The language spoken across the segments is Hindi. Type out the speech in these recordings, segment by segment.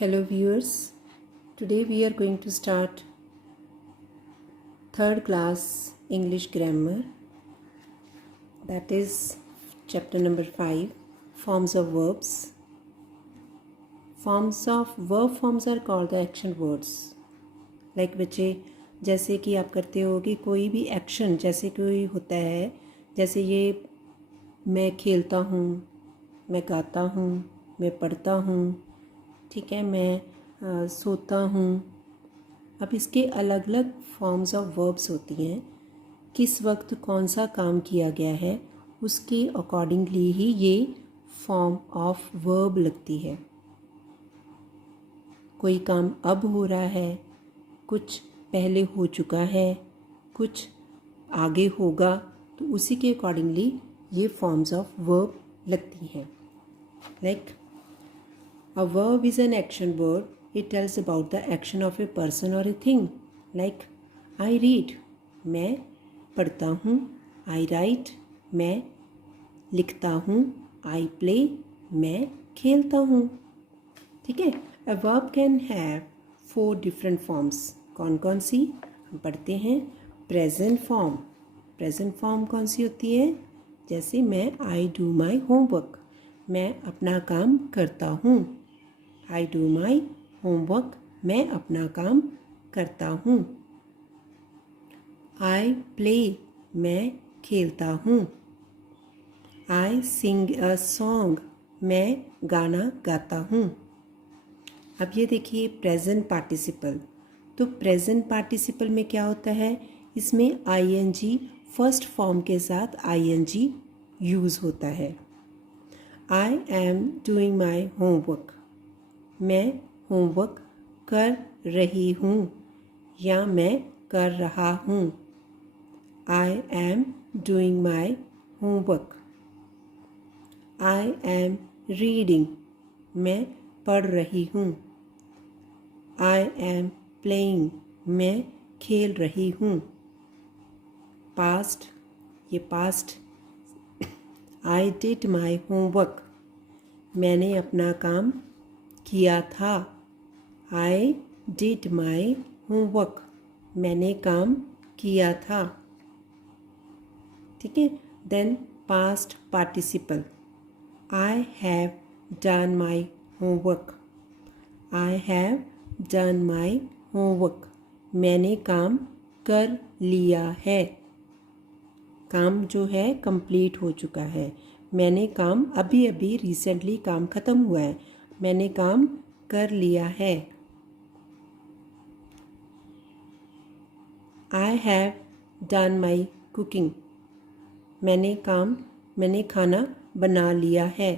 Hello viewers, today we are going to start third class English grammar, that is chapter number 5, forms of verbs. Forms of verb forms are called the action words. Like बच्चे जैसे कि आप करते हो कि कोई भी एक्शन जैसे कोई होता है, जैसे ये मैं खेलता हूँ, मैं गाता हूँ, मैं पढ़ता हूँ, ठीक है, मैं सोता हूँ। अब इसके अलग अलग फॉर्म्स ऑफ वर्ब्स होती हैं। किस वक्त कौन सा काम किया गया है उसके अकॉर्डिंगली ही ये फॉर्म ऑफ वर्ब लगती है। कोई काम अब हो रहा है, कुछ पहले हो चुका है, कुछ आगे होगा, तो उसी के अकॉर्डिंगली ये फॉर्म्स ऑफ वर्ब लगती हैं। Like a verb is an action word. It tells about the action of a person or a thing. Like I read, मैं पढ़ता हूँ. I write, मैं लिखता हूँ. I play, मैं खेलता हूँ. ठीक है. A verb can have 4 different forms. कौन कौन सी? हम पढ़ते हैं. Present form. Present form कौन सी होती है? जैसे मैं I do my homework. मैं अपना काम करता हूँ. I do my homework. मैं अपना काम करता हूँ. I play. मैं खेलता हूँ. I sing a song. मैं गाना गाता हूँ. अब ये देखिए प्रेजेंट पार्टिसिपल. तो प्रेजेंट पार्टिसिपल में क्या होता है? इसमें ing फर्स्ट फॉर्म के साथ ing यूज़ होता है. I am doing my homework. मैं होमवर्क कर रही हूँ या मैं कर रहा हूँ. I am doing my homework. I am reading. मैं पढ़ रही हूँ. I am playing. मैं खेल रही हूँ. Past, ये past. I did my homework. मैंने अपना काम किया था. I did my homework. मैंने काम किया था. ठीक है. Then past participle. I have done my homework. I have done my homework. मैंने काम कर लिया है. काम जो है कंप्लीट हो चुका है. मैंने काम अभी अभी रिसेंटली काम ख़त्म हुआ है. मैंने काम कर लिया है. I have done my cooking. मैंने खाना बना लिया है.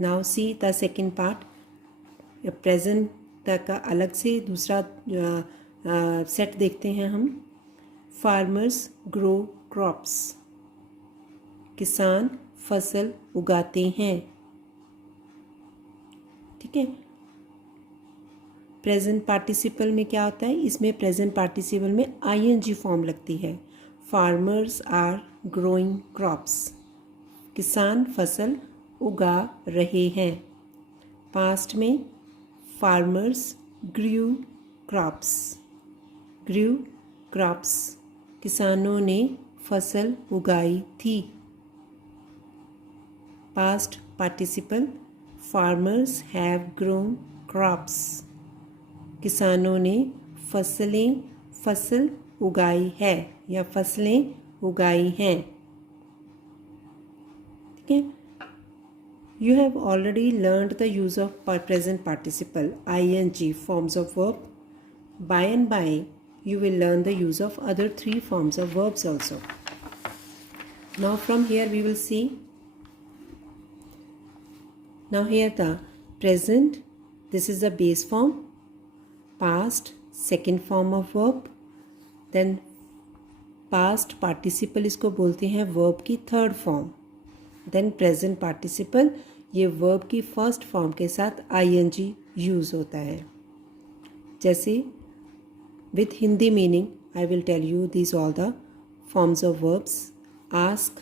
Now see the second part. Present तक का अलग से दूसरा सेट देखते हैं हम. Farmers grow crops. किसान फसल उगाते हैं. ठीक है. प्रेजेंट पार्टिसिपल में क्या होता है? इसमें प्रेजेंट पार्टिसिपल में ing फॉर्म लगती है. Farmers are growing crops. किसान फसल उगा रहे हैं. पास्ट में farmers grew crops. Grew crops. किसानों ने फसल उगाई थी. Past participle farmers have grown crops. किसानों ने फसल उगाई है या फसलें उगाई हैं. ठीक है. You have already learned the use of present participle, ing forms of verb. By and by, you will learn the use of other 3 forms of verbs also. Now from here we will see. Now here the present, this is the base form. Past, second form of verb. Then past participle इसको बोलते हैं verb की third form. Then present participle, ये verb की first form के साथ ing यूज़ होता है. जैसे with Hindi meaning, I will tell you these all the forms of verbs. Ask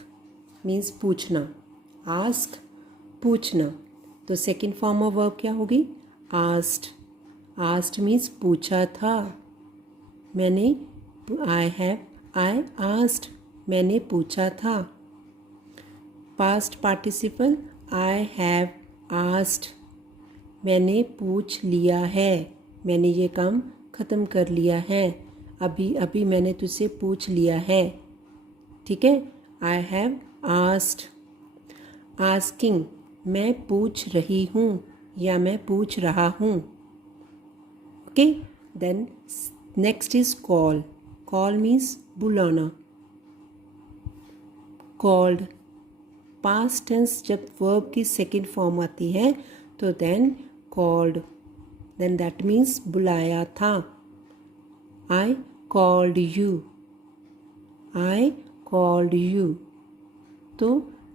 means पूछना. Ask पूछना. तो सेकंड फॉर्म ऑफ वर्ब क्या होगी? आस्क्ड। आस्क्ड मीन्स पूछा था। मैंने आई आस्क्ड, मैंने पूछा था। Past participle I have asked, मैंने पूछ लिया है, मैंने ये काम ख़त्म कर लिया है, अभी अभी मैंने तुझसे पूछ लिया है। ठीक है, आई हैव आस्क्ड। आस्किंग, मैं पूछ रही हूँ या मैं पूछ रहा हूँ। Okay, then next is call. Call means बुलाना। कॉल्ड, पास्ट टेंस जब वर्ब की सेकंड फॉर्म आती है तो then called, then that means बुलाया था। I called you, I called you, तो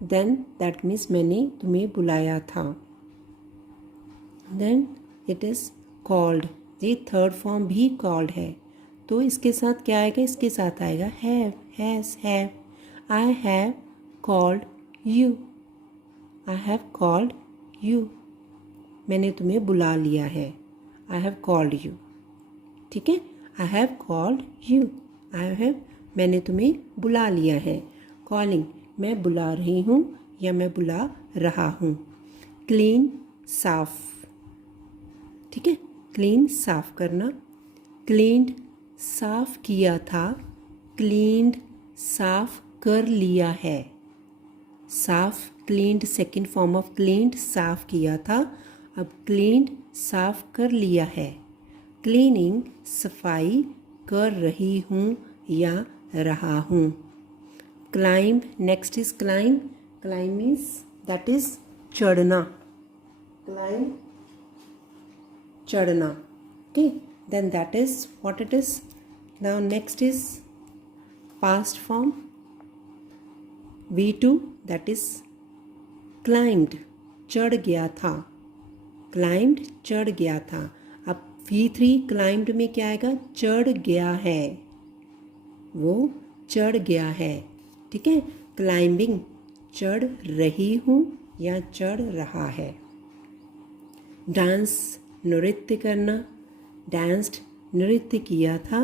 देन दैट मीन्स मैंने तुम्हें बुलाया था। देन इट इज़ कॉल्ड, ये थर्ड फॉर्म भी कॉल्ड है। तो इसके साथ क्या आएगा? इसके साथ आएगा have, has, have. I have called you, I have called you, मैंने तुम्हें बुला लिया है। आई हैव कॉल्ड यू। ठीक है, आई have called you, I have, मैंने तुम्हें बुला लिया है। कॉलिंग, मैं बुला रही हूँ या मैं बुला रहा हूँ। क्लीन, साफ। ठीक है, क्लीन, साफ करना। क्लीन्ड, साफ किया था। क्लीन्ड, साफ कर लिया है। साफ, cleaned second form of cleaned, साफ किया था। अब क्लीन्ड, साफ कर लिया है। क्लीनिंग, सफाई कर रही हूँ या रहा हूँ। Climb, next is climb. Climb means that is चढ़ना। क्लाइंब, चढ़ना। Okay, then that is what it is. Now next is past form V2, that is climbed, चढ़ गया था। क्लाइंब्ड, चढ़ गया था। अब V3 क्लाइंब्ड में क्या आएगा? चढ़ गया है, वो चढ़ गया है। ठीक है, क्लाइंबिंग, चढ़ रही हूँ या चढ़ रहा है। डांस, नृत्य करना। डांस्ड, नृत्य किया था।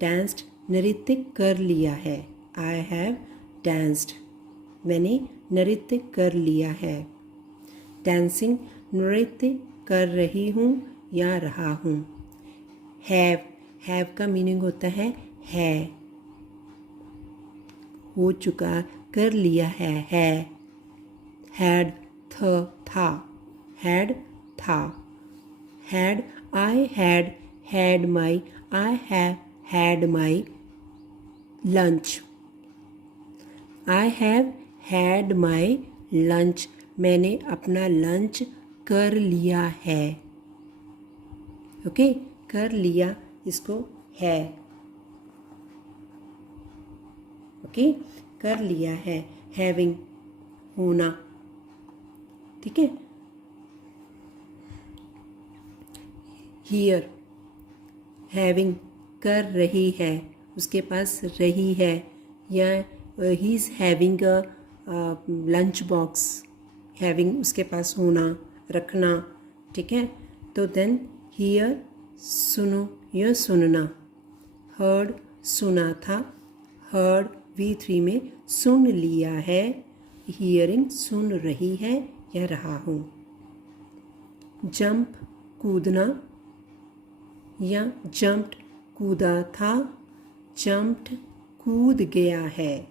डांस्ड, नृत्य कर लिया है। आई हैव डांस्ड, मैंने नृत्य कर लिया है। डांसिंग, नृत्य कर रही हूँ या रहा हूँ। हैव का मीनिंग होता है हो चुका, कर लिया है। हैड, था। हैड, था। Had, I had my, I have had my lunch. I have had my lunch, मैंने अपना लंच कर लिया है। ओके, कर लिया इसको है। ओके, कर लिया है। हैविंग, होना। ठीक है, हियर, हैविंग, कर रही है, उसके पास रही है, या he is having a lunch box. Having, उसके पास होना, रखना। ठीक है, तो देन हियर, सुनो या सुनना। हर्ड, सुना था। हर्ड V3 में सुन लिया है। हियरिंग, सुन रही है या रहा हूँ। जंप, कूदना, या जंप्ड, कूदा था। जंप्ड, कूद गया है,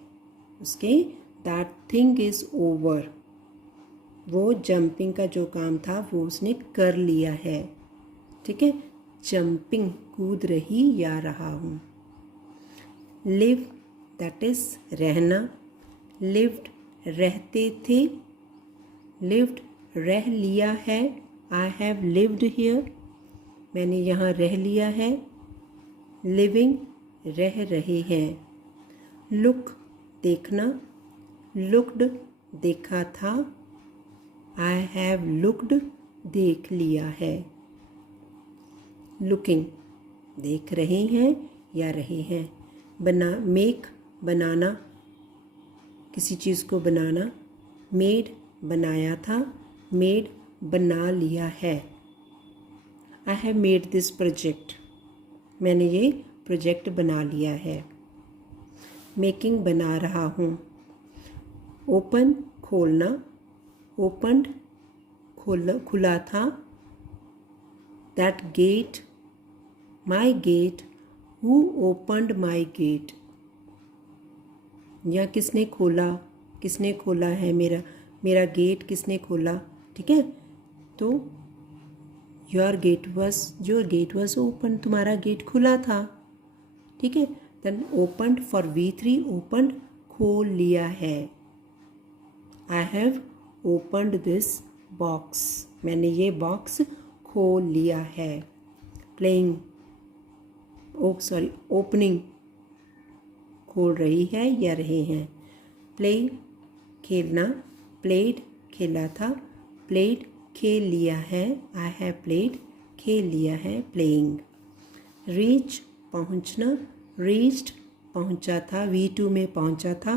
उसके दैट थिंग इज़ ओवर, वो जंपिंग का जो काम था वो उसने कर लिया है। ठीक है, जंपिंग, कूद रही या रहा हूँ। लिव, दैट इज़ रहना। लिव्ड, रहते थे। लिव्ड, रह लिया है। आई हैव लिव्ड हियर, मैंने यहाँ रह लिया है। लिविंग, रह रहे हैं। लुक, देखना। लुक्ड, देखा था। आई हैव लुक्ड, देख लिया है। लुकिंग, देख रहे हैं या रहे हैं। मेक, बनाना, किसी चीज़ को बनाना। मेड, बनाया था। मेड, बना लिया है। I have made this project, मैंने ये प्रोजेक्ट बना लिया है। मेकिंग बना रहा हूँ। ओपन खोलना, ओपनड खुला था। That gate, my gate, who opened my gate. या किसने खोला है मेरा गेट किसने खोला, ठीक है। तो योर गेट वॉज ओपन, तुम्हारा गेट खुला था, ठीक है। Then opened for V3, opened खोल लिया है। I have opened this box, मैंने ये बॉक्स खोल लिया है। प्लेइंग, ओपनिंग, खोल रही है या रहे हैं। प्ले, खेलना, प्लेड, खेला था। प्लेड, खेल लिया है। आई हैव प्लेड, खेल लिया है। प्लेइंग। रीच, पहुंचना, रीच्ड, पहुंचा था। V2 में पहुंचा था।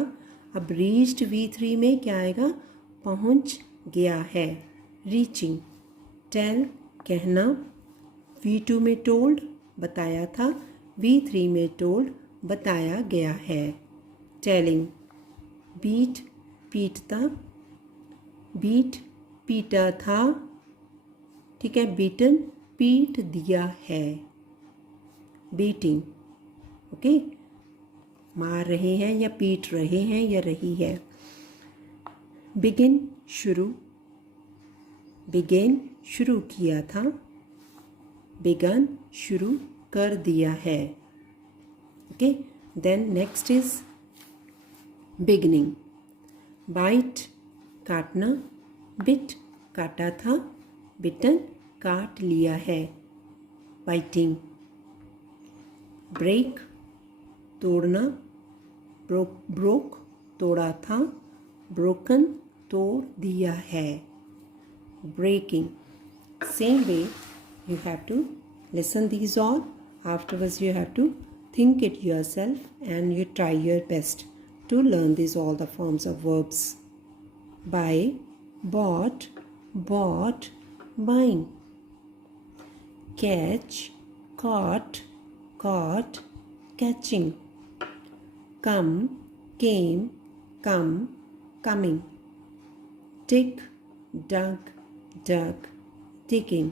अब रीच्ड V3 में क्या आएगा, पहुंच गया है। रीचिंग। टेल, कहना, V2 में टोल्ड, बताया था। V3 में टोल्ड, बताया गया है। टेलिंग। बीट, पीटता, बीट, पीटा था, ठीक है। बीटन, पीट दिया है। बीटिंग, ओके, मार रहे हैं या पीट रहे हैं या रही है। बिगिन, शुरू, बिगिन, शुरू किया था। बिगन, शुरू कर दिया है, okay. Then next is beginning. Bite, काटना, बिट, काटा था। बिटन, काट लिया है। बाइटिंग। ब्रेक, तोड़ना, ब्रोक, तोड़ा था। ब्रोकन, तोड़ दिया है। Breaking. Same way you have to listen these all. Afterwards you have to think it yourself and you try your best to learn these all the forms of verbs. Buy, bought, buying. Catch, caught, catching. Come, came, coming. Dig, dug, digging.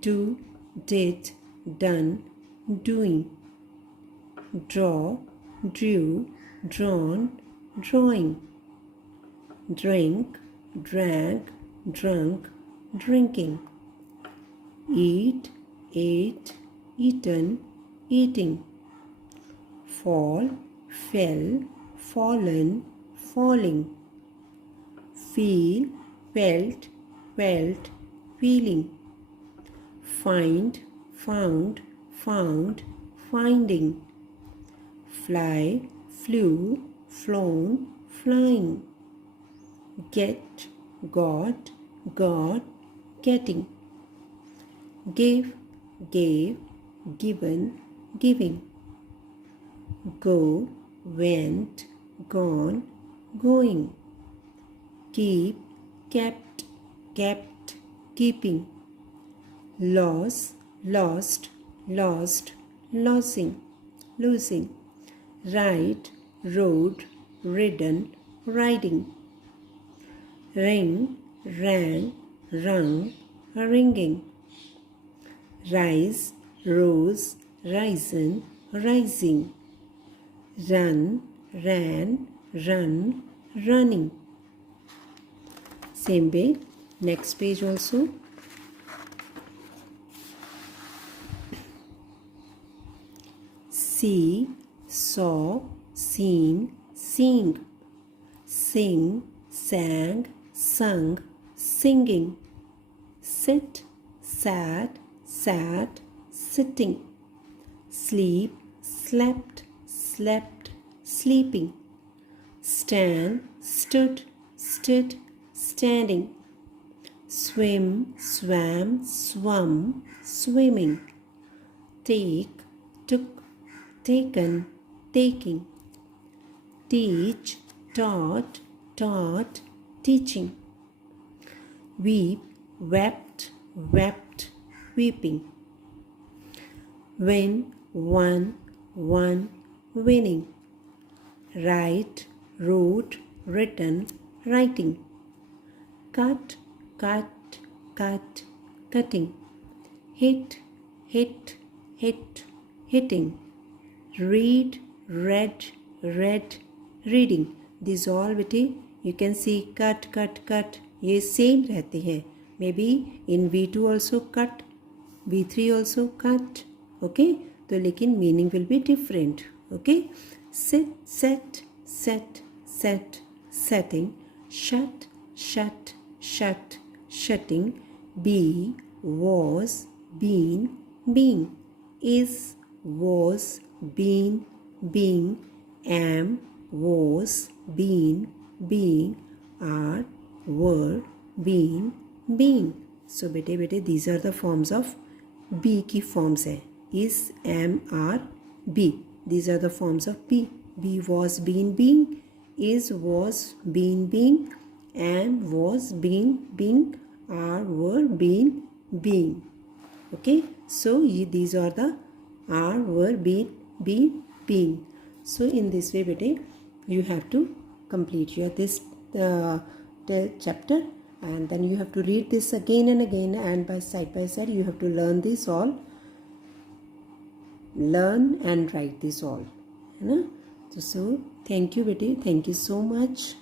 Do, did, done, doing. Draw, drew, drawn, drawing. Drink, drank, drunk, drinking. Eat, ate, eaten, eating. Fall, fell, fallen, falling. Feel, felt, feeling. Find, found, finding. Fly, flew, flown, flying. Get, got, getting. Give, gave, given, giving. Go, went, gone, going. Keep, kept, keeping. Loss, lost, losing. Ride, rode, ridden, riding. Ring, rang, rung, ringing. Rise, rose, risen, rising. Run, ran, run, running. Same way, next page also. See, saw, seen, seeing. Sing, sang, sung, singing. Sit, sat, sitting. Sleep, slept, sleeping. Stand, stood, standing. Swim, swam, swum, swimming. Take, took, taken, taking. Teach, taught, teaching. weep, wept, wept, weeping. Win, won, won, winning. Write, wrote, written, writing. Cut, cut, cut, cutting. Hit, hit, hit, hitting. Read, read, read, reading. These all बेटे you can see cut, cut, cut. ये same रहते हैं. Maybe in V2 also cut, V3 also cut. Okay? तो लेकिन meaning will be different. Okay? Sit, set, set, set, setting. Shut, shut, shut, shutting. Be, was, been, being. Is, was, been, being. Am, was, been, being. Are, were, been, being. So बेटे these are the forms of be की forms है. Is, am, are, be. These are the forms of be. Be, was, been, being. Is, was, been, being. Am, was, been, being. Are, were, been, being. Okay. So these are the are, were, been, being. So in this way बेटे you have to complete your this chapter, and then you have to read this again and again, and by side you have to learn this all, learn and write this all, है ना. So thank you बेटे, thank you so much.